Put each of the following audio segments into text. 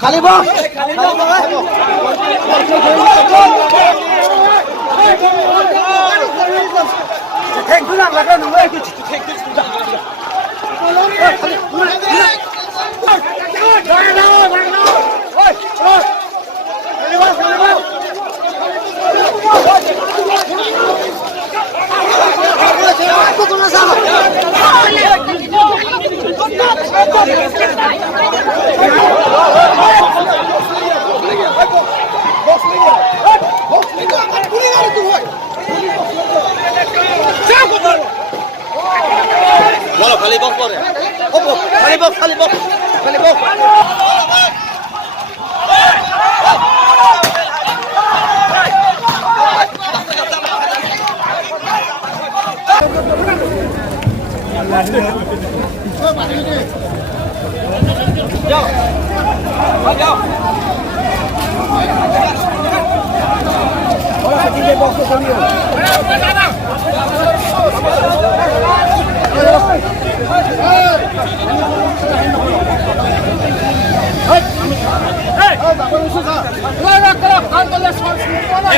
খালি বল ঠেক দুনা লাগা নয় কিছু ঠেক দুনা খালি বক্স পরে খালি বক্স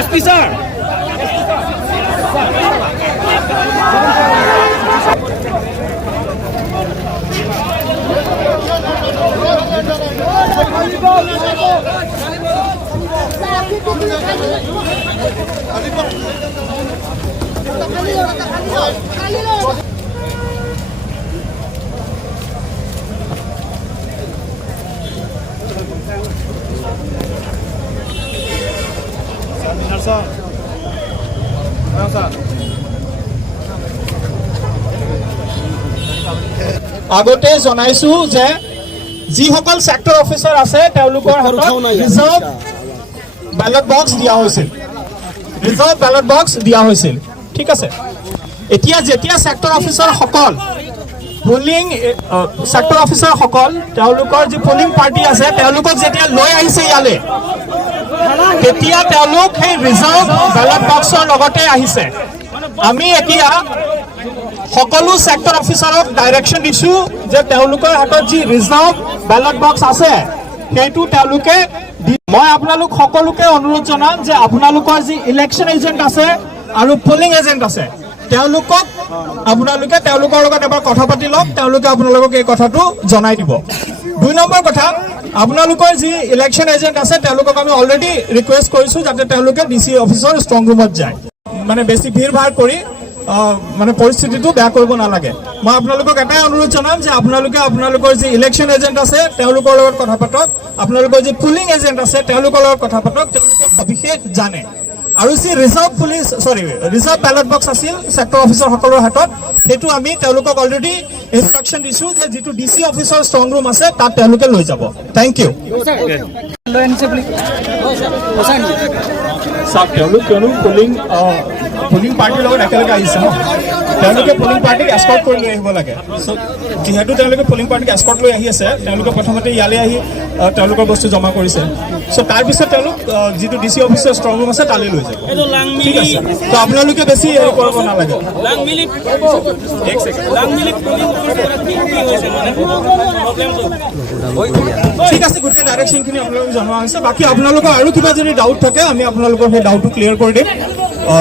SP sir. আগতে জনাইছো যে যিসকল সেক্টৰ অফিচাৰ আছে তেওঁলোকৰ হাতত ৰিজাৰ্ভ ব্যালট বক্স দিয়া হৈছিল ঠিক আছে এতিয়া যেতিয়া সেক্টৰ অফিচাৰ সকল পুলিং সেক্টৰ অফিচাৰ সকল তেওঁলোকৰ যি পুলিং পাৰ্টি আছে তেওঁলোকক যেতিয়া লৈ আহিছে ইয়ালে তেতিয়া তেওঁলোক সেই ৰিজাৰ্ভ ব্যালট বক্সৰ লগতে আহিছে আমি এতিয়া সকলো সেক্টৰ অফিচাৰক ডাইৰেকশন দিছো যে তেওঁলোকৰ হাতত যি ৰিজাৰ্ভ ব্যালট বক্স আছে সেইটো তেওঁলোকে মই আপোনালোক সকলোকে অনুৰোধ জনাম যে আপোনালোকৰ যি ইলেকশন এজেন্ট আছে আৰু পোলিং এজেন্ট আছে তেওঁলোকক আপোনালোকে তেওঁলোকৰ লগত এবাৰ কথা পাতি লওক তেওঁলোকে আপোনালোকক এই কথাটো জনাই দিব দুই নম্বৰ কথা আপোনালোকৰ যি ইলেকশন এজেন্ট আছে তেওঁলোকক আমি অলৰেডি ৰিকুৱেষ্ট কৰিছো যাতে তেওঁলোকে ডিসি অফিচৰ ষ্ট্ৰং ৰুমত যায় মানে বেছি ভিৰ ভাৰ কৰি মানে পৰিস্থিতিটো বেয়া কৰিব নালাগে মই আপোনালোকক এটাই অনুৰোধ জনাম যে আপোনালোকে আপোনালোকৰ যি ইলেকশন এজেন্ট আছে তেওঁলোকৰ লগত কথা পাতক আপোনালোকৰ যি পুলিং এজেন্ট আছে তেওঁলোকৰ লগত কথা পাতক তেওঁলোকে বিশেষ জানে আৰু যি ৰিজাৰ্ভ ব্যালট বক্স আছিল সেক্টৰ অফিচাৰ সকলৰ হাতত হেতু আমি তেওঁলোকক অলৰেডি ইনষ্ট্ৰাকচন দিছো যে যেটো ডিসি অফিচৰ ষ্ট্ৰং ৰুম আছে তাত তেওঁলোকে লৈ যাব থ্যাংক ইউ সব তেওঁলোক পুলিং পাৰ্টিৰ লগত একেলগে আহিছে ন তেওঁলোকে পুলিং পাৰ্টিক এস্কৰ্ট কৰি লৈ আহিব লাগে যেহেতু তেওঁলোকে পুলিং পাৰ্টিক এস্কৰ্ট লৈ আহি আছে তেওঁলোকে প্ৰথমতে ইয়ালে আহি তেওঁলোকৰ বস্তু জমা কৰিছে সো তাৰ পিছত তেওঁলোক যেটো ডিসি অফিচৰ ষ্ট্ৰং ৰুম আছে তালৈ লৈ যাব ঠিক আছে তো আপোনালোকে বেছি কৰিব নালাগে এক সেকেন্ড ঠিক আছে গোটেই ডাইৰেকশনখিনি আপোনালোকক জনোৱা হৈছে বাকি আপোনালোকৰ আৰু কিবা যদি ডাউট থাকে আমি আপোনালোকৰ সেই ডাউটটো ক্লিয়াৰ কৰি দিম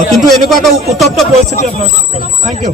কিন্তু এনেকুৱা এটা উত্তপ্ত পৰিস্থিতি আপোনালোকৰ থ্যাংক ইউ